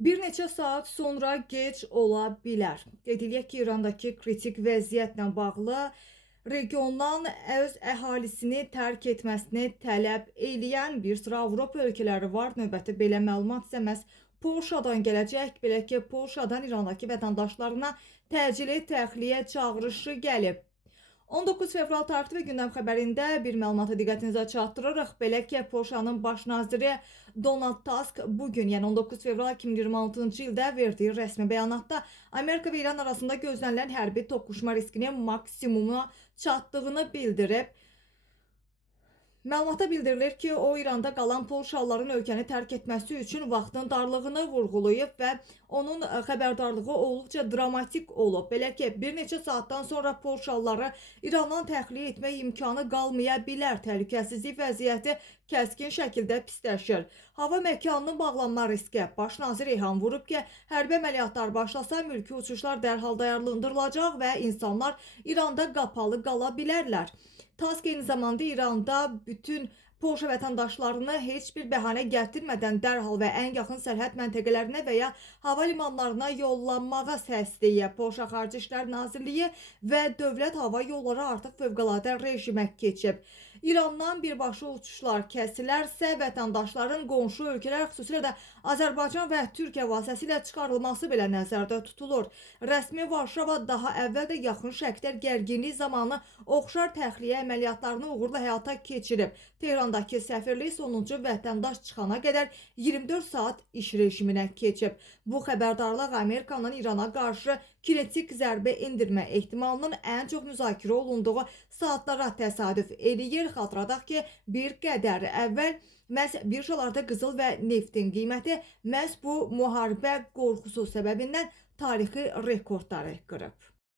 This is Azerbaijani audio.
Bir neçə saat sonra gec ola bilər. Qeyd eləyək ki, İrandakı kritik vəziyyətlə bağlı regiondan öz əhalisini tərk etməsini tələb eləyən bir sıra Avropa ölkələri var. Növbəti belə məlumat isə məhz Polşadan gələcək. Belə ki, Polşadan İrandakı vətəndaşlarına təcili təxliyə çağırışı gəlib. 19 fevral tarixli və gündəm xəbərində bir məlumatı diqqətinizə çatdırırıq. Belə ki, Polşanın baş naziri Donald Tusk bugün, yəni 19 fevral 2026-cı ildə verdiyi rəsmi bəyanatda Amerika və İran arasında gözlənilən hərbi toqquşma riskinin maksimuma çatdığını bildirib. Məlumatda bildirilir ki, o İranda qalan Polşalıların ölkəni tərk etməsi üçün vaxtın darlığını vurğulayıb və onun xəbərdarlığı olduqca dramatik olub. Belə ki, bir neçə saatdan sonra Polşalıları İrandan təxliyə etmək imkanı qalmaya bilər. Təhlükəsizlik vəziyyəti kəskin şəkildə pisləşir. Hava məkanının bağlanma riski. Baş nazir eyham vurub ki, hərbi əməliyyatlar başlasa mülki uçuşlar dərhal dayarlandırılacaq və insanlar İranda qapalı qala bilərlər. Tusk eyni zamanda İranda bütün Polşa vətəndaşlarını heç bir bəhanə gətirmədən dərhal və ən yaxın sərhəd məntəqələrinə və ya hava limanlarına yollanmağa səsləyib. Polşa Xarici İşlər Nazirliyi və Dövlət Hava Yolları artıq fövqəladə rejimə keçib. İrandan birbaşa uçuşlar kəsilərsə, vətəndaşların qonşu ölkələr, xüsusilə də Azərbaycan və Türkiyə vasitəsilə çıxarılması belə nəzərdə tutulur. Rəsmi Varşava daha əvvəl də yaxın şərqdə gərginlik zamanı oxşar təxliyə əməliyyatlarını uğurla həyata keçirib. Tehrandakı səfirlik sonuncu vətəndaş çıxana qədər 24 saat iş rejiminə keçib. Bu xəbərdarlıq Amerikanın İrana qarşı kinetik zərbə endirmə ehtimalının ən çox müzakirə olunduğu saatlara təsadüf eləyir. Xatırladaq ki, bir qədər əvvəl məhz birjalarda qızıl və neftin qiyməti məhz bu müharibə qorxusu səbəbindən tarixi rekordları qırıb.